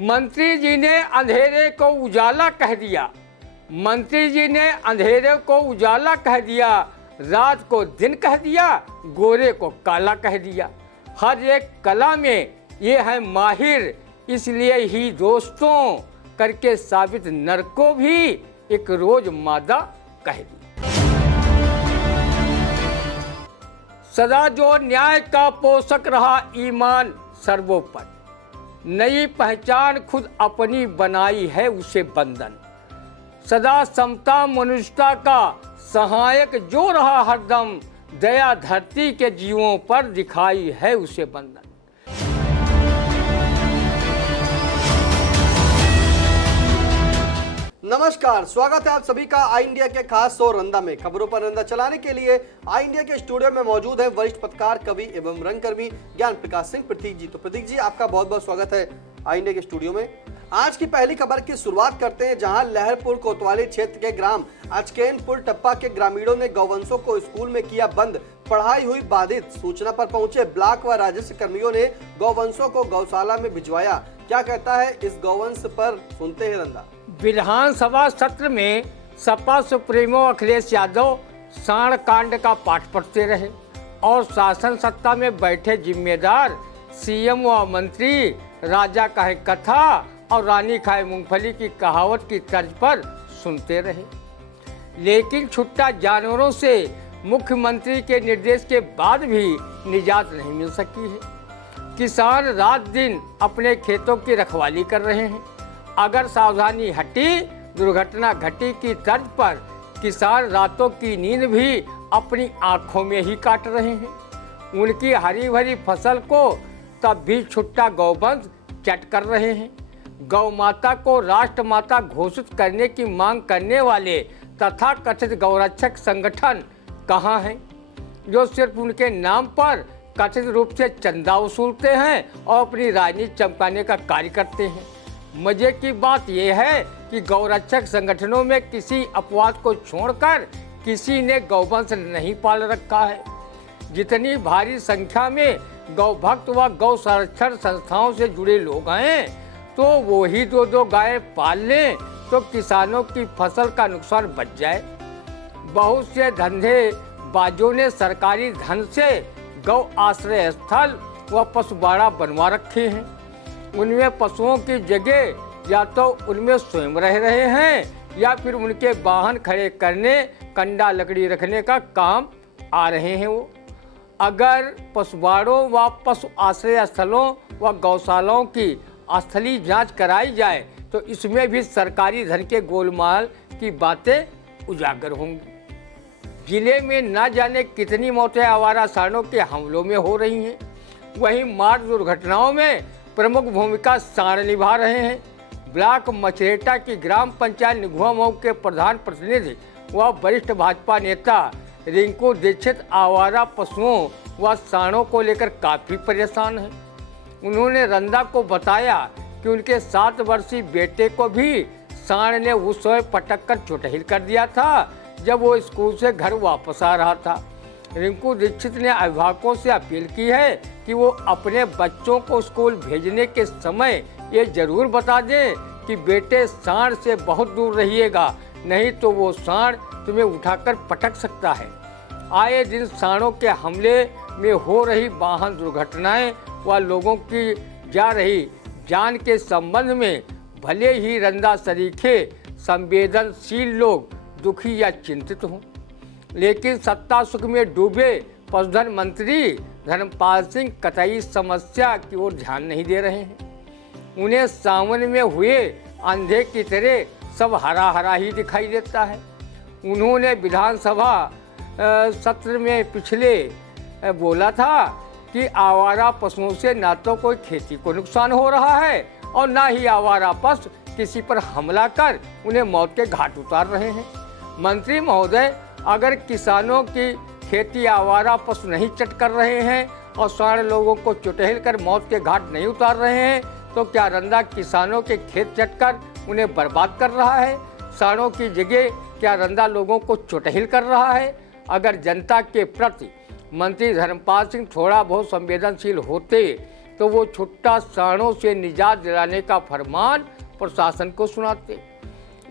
मंत्री जी ने अंधेरे को उजाला कह दिया। मंत्री जी ने अंधेरे को उजाला कह दिया, रात को दिन कह दिया, गोरे को काला कह दिया। हर एक कला में ये है माहिर, इसलिए ही दोस्तों करके साबित नर को भी एक रोज मादा कह दिया। सदा जो न्याय का पोषक रहा, ईमान सर्वोपरि, नई पहचान खुद अपनी बनाई है उसे बंधन। सदा समता मनुष्यता का सहायक जो रहा हरदम, दया धरती के जीवों पर दिखाई है उसे बंधन। नमस्कार, स्वागत है आप सभी का आई इंडिया के खास शो रंदा में। खबरों पर रंदा चलाने के लिए आई इंडिया के स्टूडियो में मौजूद है वरिष्ठ पत्रकार, कवि एवं रंगकर्मी ज्ञान प्रकाश सिंह प्रतीक जी। तो प्रतीक जी, आपका बहुत बहुत स्वागत है आई इंडिया के स्टूडियो में। आज की पहली खबर की शुरुआत करते हैं, जहां लहरपुर कोतवाली क्षेत्र के ग्राम अचकेनपुर टप्पा के ग्रामीणों ने गौवंशों को स्कूल में किया बंद, पढ़ाई हुई बाधित। सूचना पर पहुंचे ब्लॉक व राजस्व कर्मियों ने गौवंशों को गौशाला में भिजवाया। क्या कहता है इस गौवंश पर, सुनते हैं रंदा। विधानसभा सत्र में सपा सुप्रीमो अखिलेश यादव सांड कांड का पाठ पढ़ते रहे और शासन सत्ता में बैठे जिम्मेदार सीएम व मंत्री राजा कहे कथा और रानी खाए मूंगफली की कहावत की तर्ज पर सुनते रहे। लेकिन छुट्टा जानवरों से मुख्यमंत्री के निर्देश के बाद भी निजात नहीं मिल सकी है। किसान रात दिन अपने खेतों की रखवाली कर रहे हैं। अगर सावधानी हटी, दुर्घटना घटी की तर्ज पर किसान रातों की नींद भी अपनी आंखों में ही काट रहे हैं। उनकी हरी भरी फसल को तब भी छुट्टा गौवंश चट कर रहे हैं। गौ माता को राष्ट्र माता घोषित करने की मांग करने वाले तथा कथित गौरक्षक संगठन कहाँ हैं, जो सिर्फ उनके नाम पर कथित रूप से चंदा वसूलते हैं और अपनी राजनीति चमकाने का कार्य करते हैं। मजे की बात यह है कि गौरक्षक संगठनों में किसी अपवाद को छोड़कर किसी ने गौवंश नहीं पाल रखा है। जितनी भारी संख्या में गौ भक्त व गौ संरक्षण संस्थाओं से जुड़े लोग हैं, तो वो ही दो गाय पाल लें तो किसानों की फसल का नुकसान बच जाए। बहुत से धंधेबाजों ने सरकारी धन से गौ आश्रय स्थल व पशुबाड़ा बनवा रखे हैं। उनमें पशुओं की जगह या तो उनमें स्वयं रह रहे हैं या फिर उनके वाहन खड़े करने, कंडा लकड़ी रखने का काम आ रहे हैं। वो अगर पशुबाड़ों व पशु आश्रय स्थलों व गौशालाओं की स्थलीय जांच कराई जाए तो इसमें भी सरकारी धन के गोलमाल की बातें उजागर होंगी। जिले में न जाने कितनी मौतें आवारा सांडों के हमलों में हो रही हैं। वहीं मार्ग दुर्घटनाओं में प्रमुख भूमिका सांड निभा रहे हैं। ब्लॉक मचरेटा की ग्राम पंचायत निघुआ मऊ के प्रधान प्रतिनिधि व वरिष्ठ भाजपा नेता रिंकू दीक्षित आवारा पशुओं व सांडों को लेकर काफ़ी परेशान हैं। उन्होंने रंदा को बताया कि उनके 7 वर्षीय बेटे को भी सांड ने उस समय पटक कर चुटहिल कर दिया था जब वो स्कूल से घर वापस आ रहा था। रिंकू दीक्षित ने अभिभावकों से अपील की है कि वो अपने बच्चों को स्कूल भेजने के समय ये जरूर बता दें कि बेटे सांड से बहुत दूर रहिएगा, नहीं तो वो सांड तुम्हें उठाकर पटक सकता है। आए दिन सांडों के हमले में हो रही वाहन दुर्घटनाएं व लोगों की जा रही जान के संबंध में भले ही रंदा सरीखे संवेदनशील लोग दुखी या चिंतित हों, लेकिन सत्ता सुख में डूबे पशुधन मंत्री धर्मपाल सिंह कतई समस्या की ओर ध्यान नहीं दे रहे हैं। उन्हें सावन में हुए अंधे की तरह सब हरा हरा ही दिखाई देता है। उन्होंने विधानसभा सत्र में पिछले बोला था कि आवारा पशुओं से ना तो कोई खेती को नुकसान हो रहा है और ना ही आवारा पशु किसी पर हमला कर उन्हें मौत के घाट उतार रहे हैं। मंत्री महोदय, अगर किसानों की खेती आवारा पशु नहीं चट कर रहे हैं और सांड लोगों को चुटहेल कर मौत के घाट नहीं उतार रहे हैं, तो क्या रंदा किसानों के खेत चटकर उन्हें बर्बाद कर रहा है? सांडों की जगह क्या रंदा लोगों को चुटहिल कर रहा है? अगर जनता के प्रति मंत्री धर्मपाल सिंह थोड़ा बहुत संवेदनशील होते तो वो छुट्टा साणों से निजात दिलाने का फरमान प्रशासन को सुनाते।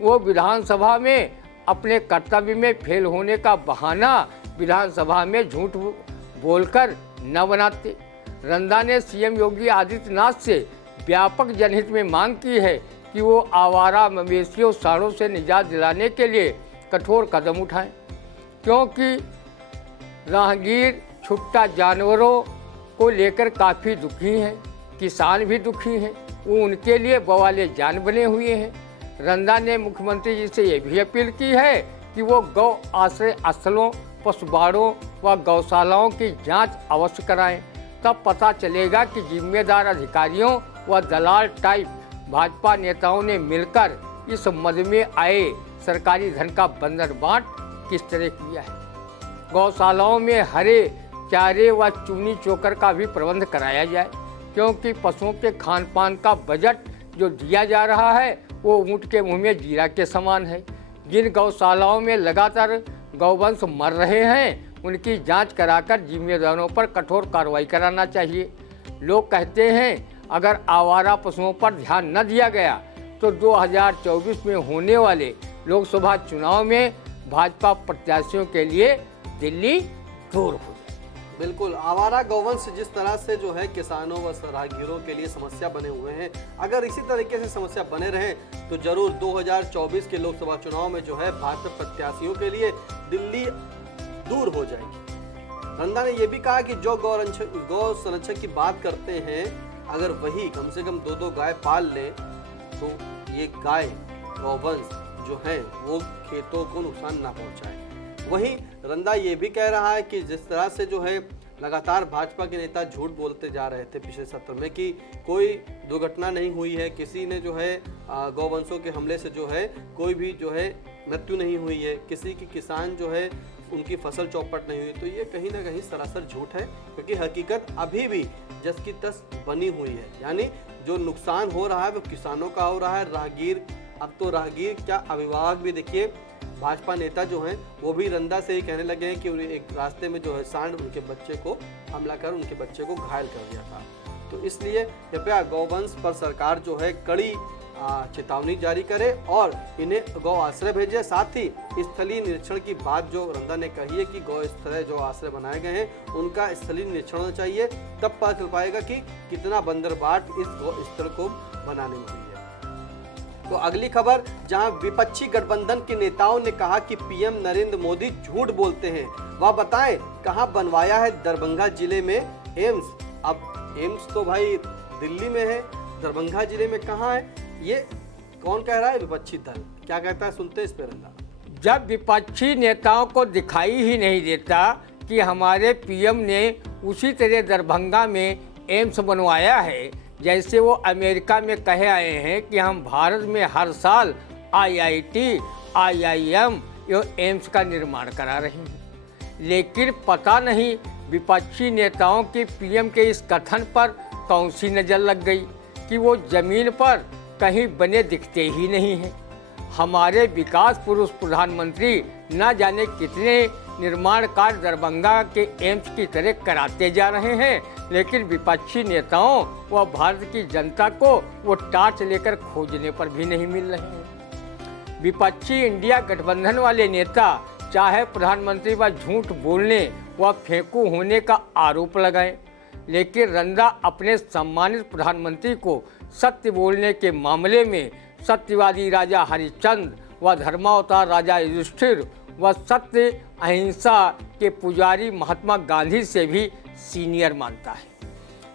वो विधानसभा में अपने कर्तव्य में फेल होने का बहाना विधानसभा में झूठ बोलकर न बनाते। रंदा ने सीएम योगी आदित्यनाथ से व्यापक जनहित में मांग की है कि वो आवारा मवेशियों साड़ों से निजात दिलाने के लिए कठोर कदम उठाएं, क्योंकि राहगीर छुट्टा जानवरों को लेकर काफ़ी दुखी हैं, किसान भी दुखी हैं, वो उनके लिए बवाले जान बने हुए हैं। रंदा ने मुख्यमंत्री जी से ये भी अपील की है कि वो गौ आश्रय स्थलों, पशुबाड़ों व गौशालाओं की जांच अवश्य कराएं, तब पता चलेगा कि जिम्मेदार अधिकारियों व दलाल टाइप भाजपा नेताओं ने मिलकर इस मद में आए सरकारी धन का बंदरबांट किस तरह किया है। गौशालाओं में हरे चारे व चूनी चोकर का भी प्रबंध कराया जाए, क्योंकि पशुओं के खान पान का बजट जो दिया जा रहा है वो ऊँट के मुंह में जीरा के समान है। जिन गौशालाओं में लगातार गौवंश मर रहे हैं उनकी जांच कराकर जिम्मेदारों पर कठोर कार्रवाई कराना चाहिए। लोग कहते हैं अगर आवारा पशुओं पर ध्यान न दिया गया तो 2024 में होने वाले लोकसभा चुनाव में भाजपा प्रत्याशियों के लिए दिल्ली दूर हो जाए। बिल्कुल, आवारा गौवंश जिस तरह से जो है किसानों व राहगीरों के लिए समस्या बने हुए हैं, अगर इसी तरीके से समस्या बने रहें तो जरूर 2024 के लोकसभा चुनाव में जो है भाजपा प्रत्याशियों के लिए दिल्ली दूर हो जाएगी। रंदा ने यह भी कहा कि जो गौ संरक्षक की बात करते हैं, अगर वही कम से कम 2-2 गाय पाल ले तो ये गाय गौवंश जो है वो खेतों को नुकसान ना पहुंचाए। वहीं रंदा ये भी कह रहा है कि जिस तरह से जो है लगातार भाजपा के नेता झूठ बोलते जा रहे थे पिछले सत्र में कि कोई दुर्घटना नहीं हुई है, किसी ने जो है गौवंशों के हमले से जो है कोई भी जो है मृत्यु नहीं हुई है, किसी की किसान जो है उनकी फसल चौपट नहीं हुई, तो ये कहीं ना कहीं सरासर झूठ है, क्योंकि हकीकत अभी भी जस की तस बनी हुई है। यानी जो नुकसान हो रहा है वो किसानों का हो रहा है। राहगीर, अब तो राहगीर क्या अभिभावक भी देखिए, भाजपा नेता जो हैं वो भी रंदा से ही कहने लगे हैं कि एक रास्ते में जो है सांड उनके बच्चे को हमला कर उनके बच्चे को घायल कर दिया था। तो इसलिए कृपया गौवंश पर सरकार जो है कड़ी चेतावनी जारी करे और इन्हें गौ आश्रय भेजे। साथ ही स्थलीय निरीक्षण की बात जो रंदा ने कही है कि गौ स्थल जो आश्रय बनाए गए हैं उनका स्थलीय निरीक्षण होना चाहिए, तब पता चल पाएगा कि कितना बंदरबाट इस गौ स्थल को बनाने में हुई है। तो अगली खबर, जहां विपक्षी गठबंधन के नेताओं ने कहा कि पीएम नरेंद्र मोदी झूठ बोलते हैं, वह बताएं कहां बनवाया है दरभंगा जिले में एम्स। अब एम्स तो भाई दिल्ली में है, दरभंगा जिले में कहां है, ये कौन कह रहा है? विपक्षी दल क्या कहता है, सुनते हैं इस पे रंदा। जब विपक्षी नेताओं को दिखाई ही नहीं देता कि हमारे पीएम ने उसी तरह दरभंगा में एम्स बनवाया है जैसे वो अमेरिका में कहे आए हैं कि हम भारत में हर साल IIT, IIM एवं एम्स का निर्माण करा रहे हैं। लेकिन पता नहीं विपक्षी नेताओं की पीएम के इस कथन पर कौन सी नज़र लग गई कि वो जमीन पर कहीं बने दिखते ही नहीं हैं। हमारे विकास पुरुष प्रधानमंत्री न जाने कितने निर्माण कार्य दरभंगा के एम्स की तरह कराते जा रहे हैं, लेकिन विपक्षी नेताओं व भारत की जनता को वो टार्च लेकर खोजने पर भी नहीं मिल रहे हैं। विपक्षी इंडिया गठबंधन वाले नेता चाहे प्रधानमंत्री पर झूठ बोलने व फेंकू होने का आरोप लगाएं, लेकिन रंदा अपने सम्मानित प्रधानमंत्री को सत्य बोलने के मामले में सत्यवादी राजा हरिश्चंद्र व धर्मावतार राजा युधिष्ठिर व सत्य अहिंसा के पुजारी महात्मा गांधी से भी सीनियर मानता है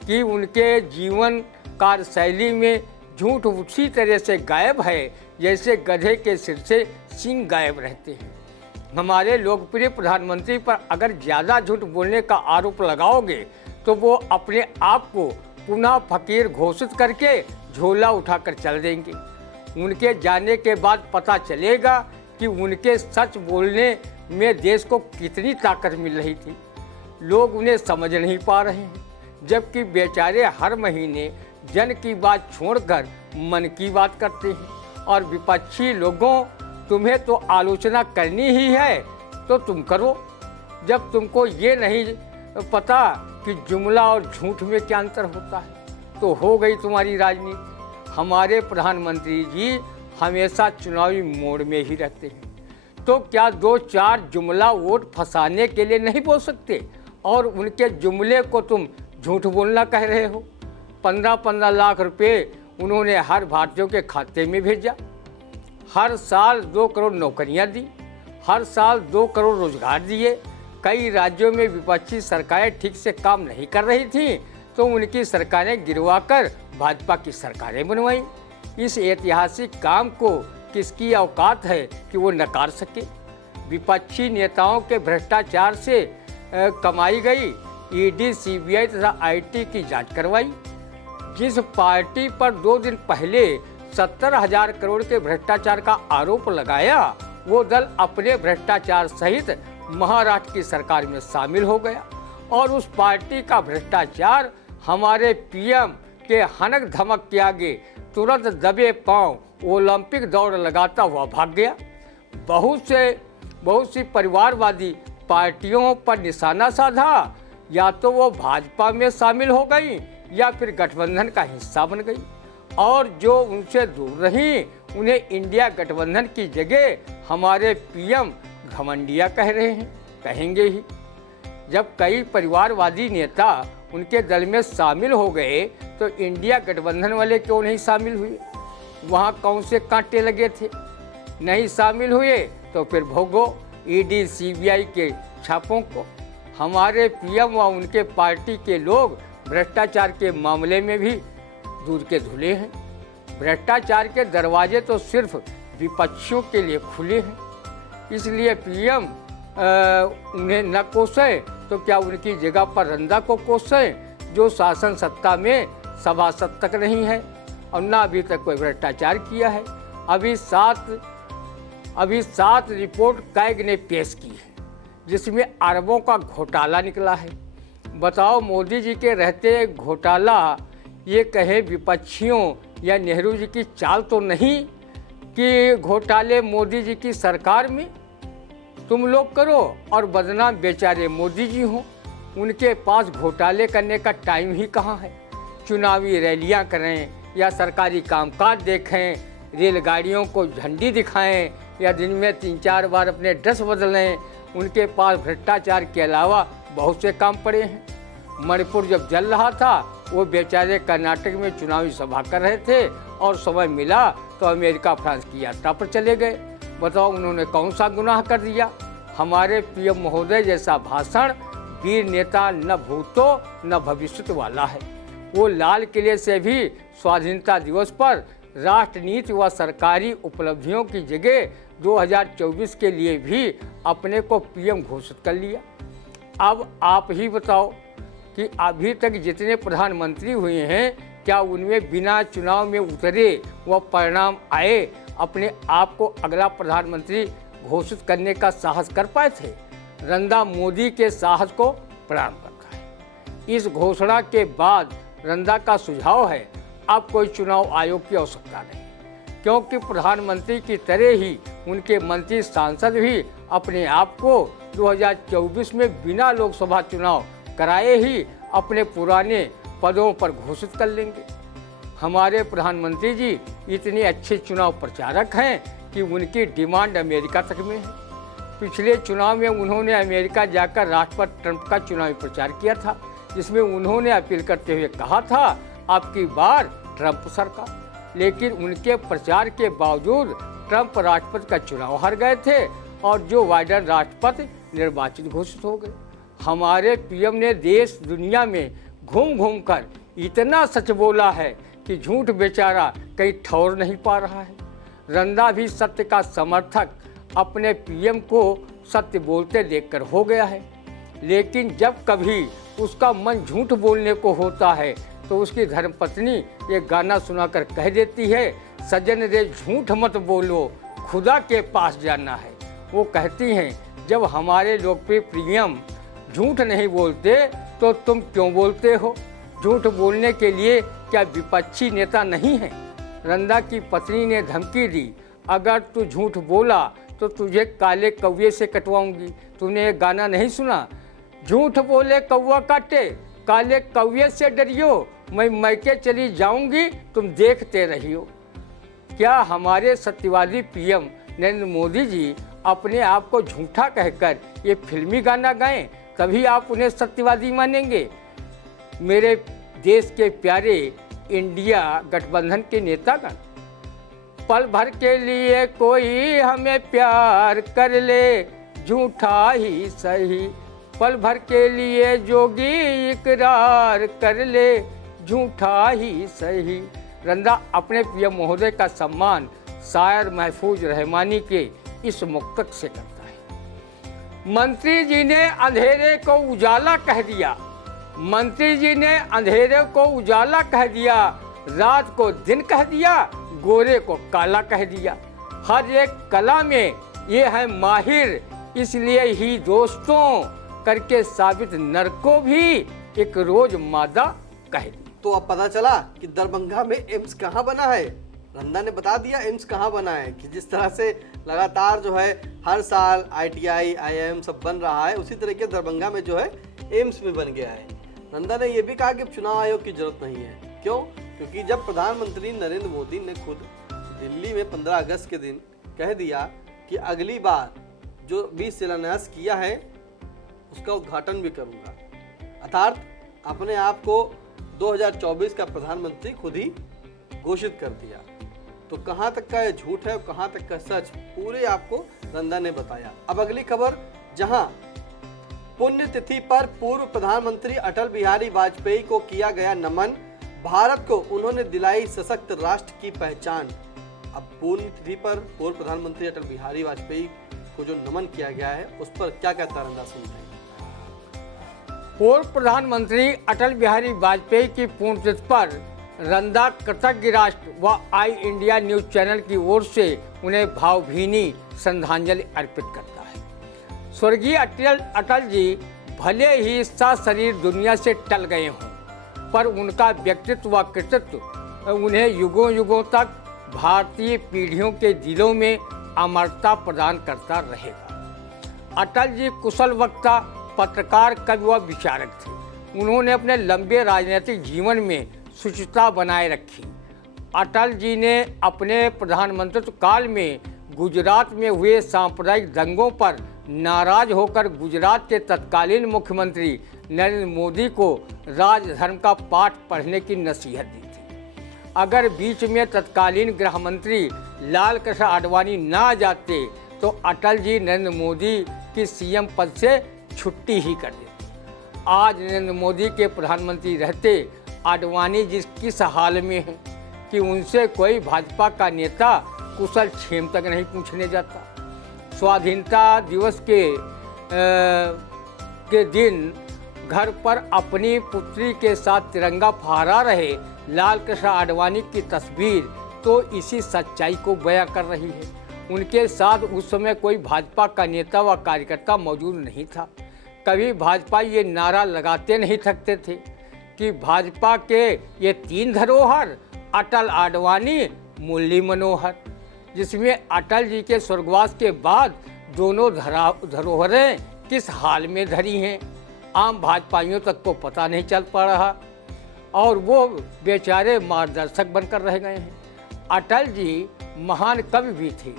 कि उनके जीवन कार्यशैली में झूठ उसी तरह से गायब है जैसे गधे के सिर से सींग गायब रहते हैं। हमारे लोकप्रिय प्रधानमंत्री पर अगर ज़्यादा झूठ बोलने का आरोप लगाओगे तो वो अपने आप को पुनः फकीर घोषित करके झोला उठाकर चल देंगे। उनके जाने के बाद पता चलेगा कि उनके सच बोलने में देश को कितनी ताकत मिल रही थी। लोग उन्हें समझ नहीं पा रहे हैं, जबकि बेचारे हर महीने जन की बात छोड़कर मन की बात करते हैं। और विपक्षी लोगों, तुम्हें तो आलोचना करनी ही है तो तुम करो, जब तुमको ये नहीं पता कि जुमला और झूठ में क्या अंतर होता है। तो हो गई तुम्हारी राजनीति। हमारे प्रधानमंत्री जी हमेशा चुनावी मोड में ही रहते हैं, तो क्या 2-4 जुमला वोट फंसाने के लिए नहीं बोल सकते? और उनके जुमले को तुम झूठ बोलना कह रहे हो। 15-15 लाख रुपए उन्होंने हर भारतीयों के खाते में भेजा, हर साल 2 करोड़ नौकरियां दी, हर साल 2 करोड़ रोजगार दिए। कई राज्यों में विपक्षी सरकारें ठीक से काम नहीं कर रही थीं, तो उनकी सरकारें गिरवाकर भाजपा की सरकारें बनवाई। इस ऐतिहासिक काम को किसकी औकात है कि वो नकार सके? विपक्षी नेताओं के भ्रष्टाचार से कमाई गई ईडी, सीबीआई तथा आईटी की जांच करवाई। जिस पार्टी पर 2 दिन पहले 70,000 करोड़ के भ्रष्टाचार का आरोप लगाया, वो दल अपने भ्रष्टाचार सहित महाराष्ट्र की सरकार में शामिल हो गया और उस पार्टी का भ्रष्टाचार हमारे पीएम के हनक धमक के आगे तुरंत दबे पांव ओलंपिक दौड़ लगाता हुआ भाग गया। बहुत सी परिवारवादी पार्टियों पर निशाना साधा, या तो वो भाजपा में शामिल हो गई या फिर गठबंधन का हिस्सा बन गई, और जो उनसे दूर रही उन्हें इंडिया गठबंधन की जगह हमारे पीएम घमंडिया कह रहे हैं, कहेंगे ही। जब कई परिवारवादी नेता उनके दल में शामिल हो गए तो इंडिया गठबंधन वाले क्यों नहीं शामिल हुए? वहाँ कौन से कांटे लगे थे? नहीं शामिल हुए तो फिर भोगो ईडी, सीबीआई के छापों को। हमारे पीएम व उनके पार्टी के लोग भ्रष्टाचार के मामले में भी दूर के धुले हैं। भ्रष्टाचार के दरवाजे तो सिर्फ विपक्षियों के लिए खुले हैं, इसलिए पीएम उन्हें न कोसे तो क्या उनकी जगह पर रंदा को कोसें, जो शासन सत्ता में सभासद तक नहीं है और न अभी तक कोई भ्रष्टाचार किया है। अभी सात रिपोर्ट कैग ने पेश की है, जिसमें अरबों का घोटाला निकला है। बताओ, मोदी जी के रहते घोटाला ये कहे विपक्षियों या नेहरू जी की चाल तो नहीं कि घोटाले मोदी जी की सरकार में तुम लोग करो और बदनाम बेचारे मोदी जी हों। उनके पास घोटाले करने का टाइम ही कहाँ है? चुनावी रैलियां करें या सरकारी कामकाज देखें, रेलगाड़ियों को झंडी दिखाएं या दिन में 3-4 बार अपने ड्रेस बदलें, उनके पास भ्रष्टाचार के अलावा बहुत से काम पड़े हैं। मणिपुर जब जल रहा था, वो बेचारे कर्नाटक में चुनावी सभा कर रहे थे और समय मिला तो अमेरिका, फ्रांस की यात्रा पर चले गए। बताओ, उन्होंने कौन सा गुनाह कर दिया? हमारे पीएम महोदय जैसा भाषण वीर नेता न भूतो न भविष्य वाला है। वो लाल किले से भी स्वाधीनता दिवस पर राष्ट्र नीति व सरकारी उपलब्धियों की जगह 2024 के लिए भी अपने को पीएम घोषित कर लिया। अब आप ही बताओ कि अभी तक जितने प्रधानमंत्री हुए हैं, क्या उनमें बिना चुनाव में उतरे व परिणाम आए अपने आप को अगला प्रधानमंत्री घोषित करने का साहस कर पाए थे? रंदा मोदी के साहस को प्रणाम करता है। इस घोषणा के बाद रंदा का सुझाव है, अब कोई चुनाव आयोग की आवश्यकता नहीं, क्योंकि प्रधानमंत्री की तरह ही उनके मंत्री सांसद भी अपने आप को 2024 में बिना लोकसभा चुनाव कराए ही अपने पुराने पदों पर घोषित कर लेंगे। हमारे प्रधानमंत्री जी इतने अच्छे चुनाव प्रचारक हैं कि उनकी डिमांड अमेरिका तक में है। पिछले चुनाव में उन्होंने अमेरिका जाकर राष्ट्रपति ट्रंप का चुनावी प्रचार किया था, जिसमें उन्होंने अपील करते हुए कहा था, आपकी बार ट्रंप सरकार। लेकिन उनके प्रचार के बावजूद ट्रंप राष्ट्रपति का चुनाव हार गए थे और जो बाइडेन राष्ट्रपति निर्वाचित घोषित हो गए। हमारे पीएम ने देश दुनिया में घूम घूम कर इतना सच बोला है कि झूठ बेचारा कहीं ठौर नहीं पा रहा है। रंदा भी सत्य का समर्थक अपने पीएम को सत्य बोलते देखकर हो गया है, लेकिन जब कभी उसका मन झूठ बोलने को होता है तो उसकी धर्मपत्नी ये गाना सुनाकर कह देती है, सजन रे झूठ मत बोलो, खुदा के पास जाना है। वो कहती हैं, जब हमारे लोकप्रिय पीएम झूठ नहीं बोलते तो तुम क्यों बोलते हो? झूठ बोलने के लिए क्या विपक्षी नेता नहीं है? रंदा की पत्नी ने धमकी दी, अगर तू झूठ बोला तो तुझे काले कौवे से कटवाऊंगी। तूने ये गाना नहीं सुना? झूठ बोले कौवा काटे, काले कौवे से डरियो, मैं मैके चली जाऊंगी, तुम देखते रहियो। क्या हमारे सत्यवादी पीएम नरेंद्र मोदी जी अपने आप को झूठा कहकर ये फिल्मी गाना गाएं, तभी आप उन्हें सत्यवादी मानेंगे? मेरे देश के प्यारे इंडिया गठबंधन के नेतागण, पल भर के लिए कोई हमें प्यार कर ले, झूठा ही सही। पल भर के लिए जोगी इकरार कर ले, झूठा ही सही। रंदा अपने पीएम महोदय का सम्मान शायर महफूज रहमानी के इस मुक्तक से करता है। मंत्री जी ने अंधेरे को उजाला कह दिया, मंत्री जी ने अंधेरे को उजाला कह दिया, रात को दिन कह दिया, गोरे को काला कह दिया। हर एक कला में ये है माहिर, इसलिए ही दोस्तों करके साबित नर को भी एक रोज मादा कह दिया। तो अब पता चला कि दरभंगा में एम्स कहाँ बना है। रंदा ने बता दिया एम्स कहाँ बना है, कि जिस तरह से लगातार जो है हर साल ITI IIM सब बन रहा है, उसी तरीके दरभंगा में जो है एम्स भी बन गया है। रंदा ने यह भी कहा कि चुनाव आयोग की जरूरत नहीं है। क्यों? क्योंकि जब प्रधानमंत्री नरेंद्र मोदी ने खुद दिल्ली में 15 अगस्त के दिन कह दिया कि अगली बार जो भी शिलान्यास किया है उसका उद्घाटन भी करूंगा, अर्थात अपने आप को 2024 का प्रधानमंत्री खुद ही घोषित कर दिया। तो कहां तक का ये झूठ है और कहां तक का सच, पूरे आपको रंदा ने बताया। अब अगली खबर, जहां पुण्यतिथि पर पूर्व प्रधानमंत्री अटल बिहारी वाजपेयी को किया गया नमन, भारत को उन्होंने दिलाई सशक्त राष्ट्र की पहचान। अब पुण्यतिथि पर पूर्व प्रधानमंत्री अटल बिहारी वाजपेयी को जो नमन किया गया है उस पर क्या कहता रंदा, सुनते हैं। पूर्व प्रधानमंत्री अटल बिहारी वाजपेयी की पुण्यतिथि पर रंदा कृतज्ञ राष्ट्र व आई इंडिया न्यूज चैनल की ओर से उन्हें भावभीनी श्रद्धांजलि अर्पित करता है। स्वर्गीय अटल जी भले ही सशरीर दुनिया से टल गए हों, पर उनका व्यक्तित्व व कृतित्व उन्हें युगों युगों तक भारतीय पीढ़ियों के दिलों में अमरता प्रदान करता रहेगा। अटल जी कुशल वक्ता, पत्रकार, कवि व विचारक थे। उन्होंने अपने लंबे राजनीतिक जीवन में शुचिता बनाए रखी। अटल जी ने अपने प्रधानमंत्रित्व काल में गुजरात में हुए सांप्रदायिक दंगों पर नाराज होकर गुजरात के तत्कालीन मुख्यमंत्री नरेंद्र मोदी को राजधर्म का पाठ पढ़ने की नसीहत दी थी। अगर बीच में तत्कालीन गृह मंत्री लाल कृष्ण आडवाणी ना आ जाते तो अटल जी नरेंद्र मोदी की CM पद से छुट्टी ही कर देते। आज नरेंद्र मोदी के प्रधानमंत्री रहते आडवाणी किस हाल में है कि उनसे कोई भाजपा का नेता कुशल क्षेम तक नहीं पूछने जाता। स्वाधीनता दिवस के दिन घर पर अपनी पुत्री के साथ तिरंगा फहरा रहे लाल कृष्ण आडवाणी की तस्वीर तो इसी सच्चाई को बयां कर रही है। उनके साथ उस समय कोई भाजपा का नेता व कार्यकर्ता मौजूद नहीं था। कभी भाजपा ये नारा लगाते नहीं थकते थे कि भाजपा के ये 3 धरोहर, अटल, आडवाणी, मुरली मनोहर, जिसमें अटल जी के स्वर्गवास के बाद दोनों धरोहरें किस हाल में धरी हैं, आम भाजपाइयों तक को पता नहीं चल पा रहा और वो बेचारे मार्गदर्शक बनकर रह गए हैं। अटल जी महान कवि भी थे।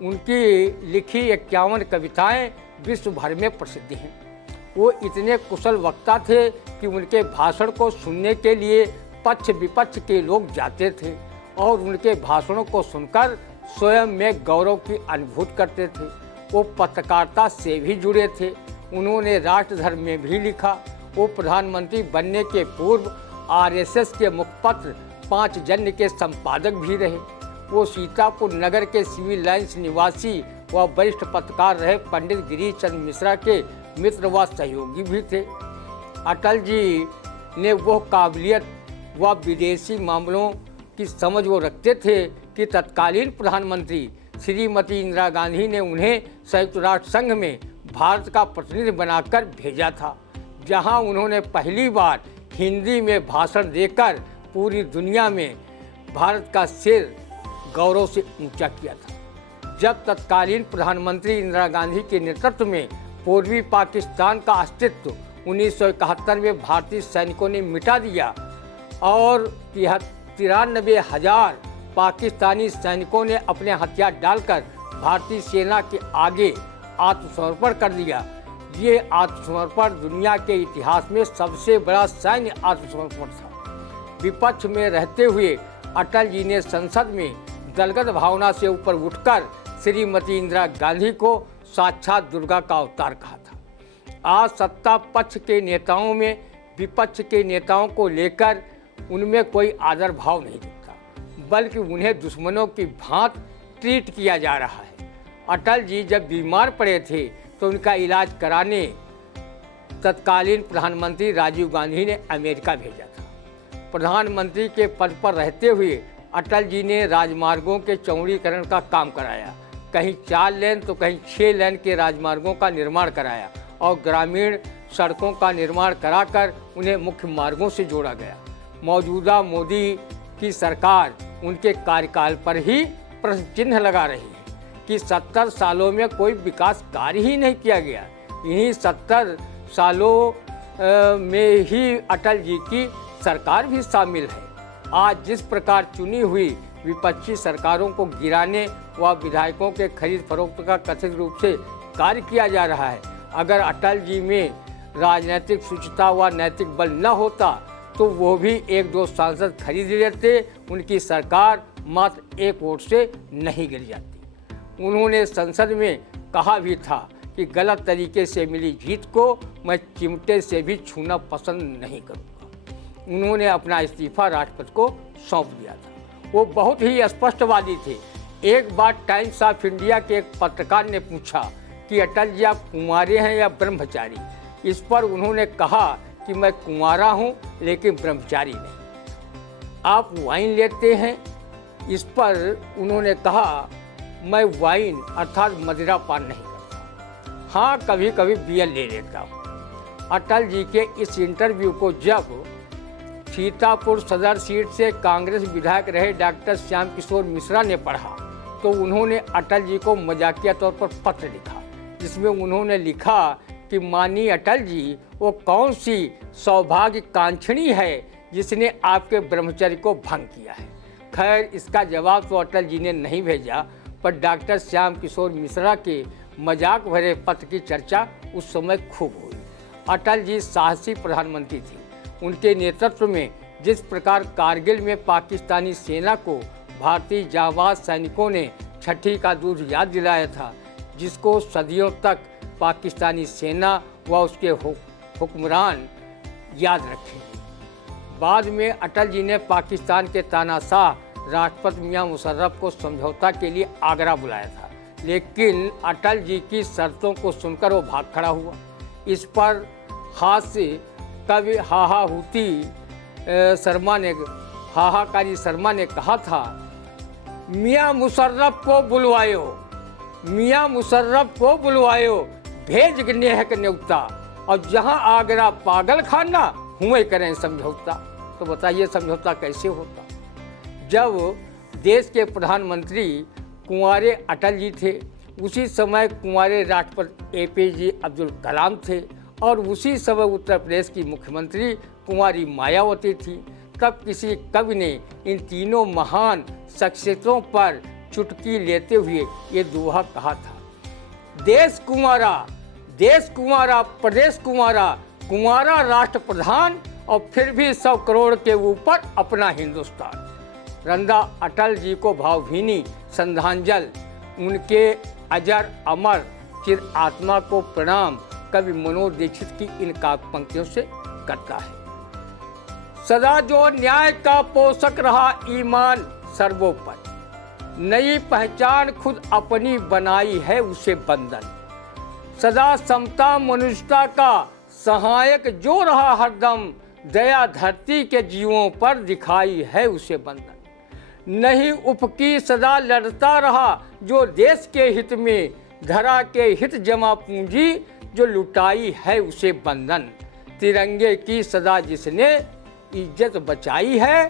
उनकी लिखी 51 कविताएं विश्व भर में प्रसिद्ध हैं। वो इतने कुशल वक्ता थे कि उनके भाषण को सुनने के लिए पक्ष विपक्ष के लोग जाते थे और उनके भाषणों को सुनकर स्वयं में गौरव की अनुभूति करते थे। वो पत्रकारिता से भी जुड़े थे। उन्होंने राष्ट्रधर्म में भी लिखा। वो प्रधानमंत्री बनने के पूर्व RSS के मुखपत्र 5 जन्य के संपादक भी रहे। वो सीतापुर नगर के सिविल लाइन्स निवासी व वरिष्ठ पत्रकार रहे पंडित गिरीश चंद्र मिश्रा के मित्र व सहयोगी भी थे। अटल जी ने वो काबिलियत व विदेशी मामलों की समझ वो रखते थे कि तत्कालीन प्रधानमंत्री श्रीमती इंदिरा गांधी ने उन्हें संयुक्त राष्ट्र संघ में भारत का प्रतिनिधि बनाकर भेजा था, जहां उन्होंने पहली बार हिंदी में भाषण देकर पूरी दुनिया में भारत का सिर गौरव से ऊंचा किया था। जब तत्कालीन प्रधानमंत्री इंदिरा गांधी के नेतृत्व में पूर्वी पाकिस्तान का अस्तित्व 1971 में भारतीय सैनिकों ने मिटा दिया और 93,000 पाकिस्तानी सैनिकों ने अपने हथियार डालकर भारतीय सेना के आगे आत्मसमर्पण कर दिया। ये आत्मसमर्पण दुनिया के इतिहास में सबसे बड़ा सैन्य आत्मसमर्पण था। विपक्ष में रहते हुए अटल जी ने संसद में दलगत भावना से ऊपर उठकर श्रीमती इंदिरा गांधी को साक्षात दुर्गा का अवतार कहा था। आज सत्ता पक्ष के नेताओं में विपक्ष के नेताओं को लेकर उनमें कोई आदर भाव नहीं दिखता, बल्कि उन्हें दुश्मनों की भांति ट्रीट किया जा रहा है। अटल जी जब बीमार पड़े थे तो उनका इलाज कराने तत्कालीन प्रधानमंत्री राजीव गांधी ने अमेरिका भेजा था। प्रधानमंत्री के पद पर रहते हुए अटल जी ने राजमार्गों के चौड़ीकरण का काम कराया। कहीं 4 लेन तो कहीं 6 लेन के राजमार्गों का निर्माण कराया और ग्रामीण सड़कों का निर्माण कराकर उन्हें मुख्य मार्गों से जोड़ा गया। मौजूदा मोदी की सरकार उनके कार्यकाल पर ही प्रश्न चिन्ह लगा रही है कि 70 सालों में कोई विकास कार्य ही नहीं किया गया। इन्हीं 70 सालों में ही अटल जी की सरकार भी शामिल है। आज जिस प्रकार चुनी हुई विपक्षी सरकारों को गिराने व विधायकों के खरीद फरोख्त का कथित रूप से कार्य किया जा रहा है, अगर अटल जी में राजनीतिक शुचिता व नैतिक बल न होता तो वो भी 1-2 सांसद खरीद लेते, उनकी सरकार मात्र 1 वोट से नहीं गिर जाती। उन्होंने संसद में कहा भी था कि गलत तरीके से मिली जीत को मैं चिमटे से भी छूना पसंद नहीं करूँगा। उन्होंने अपना इस्तीफा राष्ट्रपति को सौंप दिया था। वो बहुत ही स्पष्टवादी थे। एक बार टाइम्स ऑफ इंडिया के एक पत्रकार ने पूछा कि अटल जी आप कुंवारे हैं या ब्रह्मचारी। इस पर उन्होंने कहा कि मैं कुंवारा हूँ लेकिन ब्रह्मचारी नहीं। आप वाइन लेते हैं? इस पर उन्होंने कहा मैं वाइन अर्थात मदिरा पान नहीं करता, हाँ कभी कभी बियर ले लेता हूँ। अटल जी के इस इंटरव्यू को जब सीतापुर सदर सीट से कांग्रेस विधायक रहे डॉक्टर श्याम किशोर मिश्रा ने पढ़ा तो उन्होंने अटल जी को मजाकिया तौर पर पत्र लिखा, जिसमें उन्होंने लिखा कि माननीय अटल जी वो कौन सी सौभाग्य कांक्षणी है जिसने आपके ब्रह्मचर्य को भंग किया है। खैर इसका जवाब तो अटल जी ने नहीं भेजा, पर डॉक्टर श्याम किशोर मिश्रा के मजाक भरे पत्र की चर्चा उस समय खूब हुई। अटल जी साहसी प्रधानमंत्री थे। उनके नेतृत्व में जिस प्रकार कारगिल में पाकिस्तानी सेना को भारतीय जांबाज सैनिकों ने छठी का दूध याद दिलाया था, जिसको सदियों तक पाकिस्तानी सेना व उसके हुक्मरान याद रखेंगे। बाद में अटल जी ने पाकिस्तान के तानाशाह राष्ट्रपति मियां मुशर्रफ को समझौता के लिए आगरा बुलाया था, लेकिन अटल जी की शर्तों को सुनकर वो भाग खड़ा हुआ। इस पर हास्य कवि हाहाकारी शर्मा ने कहा था, मियां मुशर्रफ को बुलवायो, मियां मुशर्रफ को बुलवायो, भेज नेह के न्योता, और जहां आगरा पागल खाना हुए करें समझौता। तो बताइए समझौता कैसे होता? जब देश के प्रधानमंत्री कुंवारे अटल जी थे, उसी समय कुंवारे राष्ट्रपति APJ अब्दुल कलाम थे, और उसी समय उत्तर प्रदेश की मुख्यमंत्री कुंवारी मायावती थी। तब किसी कवि ने इन तीनों महान शख्सियतों पर चुटकी लेते हुए ये दोहा कहा था, देश कुंवारा, प्रदेश कुंवारा, कुंवारा राष्ट्र प्रधान, और फिर भी 100 करोड़ के ऊपर अपना हिंदुस्तान। रंदा अटल जी को भावभीनी श्रद्धांजलि, उनके अजर अमर चिर आत्मा को प्रणाम कवि मनोज दीक्षित की इन काव्य पंक्तियों से करता है। सदा जो न्याय का पोषक रहा ईमान सर्वोपरि, नई पहचान खुद अपनी बनाई है उसे बंधन। सदा समता मनुष्यता का सहायक जो रहा हरदम, दया धरती के जीवों पर दिखाई है उसे बंधन। नहीं उपकी सदा लड़ता रहा जो देश के हित में, धरा के हित जमा पूंजी जो लुटाई है उसे बंधन। तिरंगे की सदा जिसने इज्जत बचाई है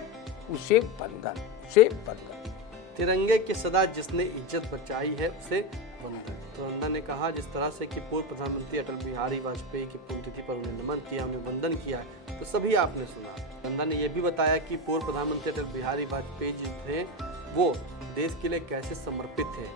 उसे बंधन, उसे बंधन। तिरंगे की सदा जिसने इज्जत बचाई है उसे बंधन। तो रंदा ने कहा जिस तरह से कि पूर्व प्रधानमंत्री अटल बिहारी वाजपेयी की पुण्यतिथि पर उन्हें नमन किया, उन्हें वंदन किया, तो सभी आपने सुना। नंदा ने यह भी बताया कि पूर्व प्रधानमंत्री अटल बिहारी वाजपेयी जी थे, वो देश के लिए कैसे समर्पित थे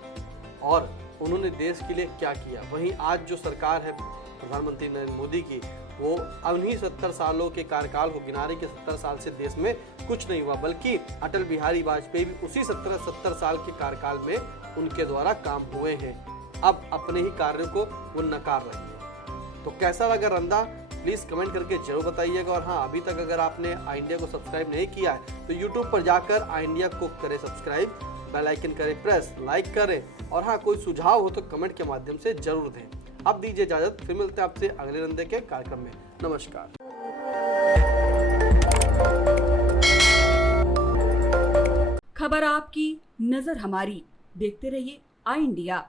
और उन्होंने देश के लिए क्या किया। वहीं आज जो सरकार है प्रधानमंत्री नरेंद्र मोदी की, वो उन्हीं 70 सालों के कार्यकाल को गिना रही कि 70 साल से देश में कुछ नहीं हुआ, बल्कि अटल बिहारी वाजपेयी भी उसी 70 साल के कार्यकाल में उनके द्वारा काम हुए हैं। अब अपने ही कार्यों को वो नकार रही है। तो कैसा लगा रंदा, प्लीज़ कमेंट करके जरूर बताइएगा। और हाँ, अभी तक अगर आपने आई इंडिया को सब्सक्राइब नहीं किया है तो यूट्यूब पर जाकर आई इंडिया को करें सब्सक्राइब, बेल आइकन करें प्रेस, लाइक करें। और हाँ, कोई सुझाव हो तो कमेंट के माध्यम से जरूर दें। अब दीजिए इजाजत, फिर मिलते हैं आपसे अगले रंदे के कार्यक्रम में। नमस्कार। खबर आपकी, नजर हमारी। देखते रहिए आई इंडिया।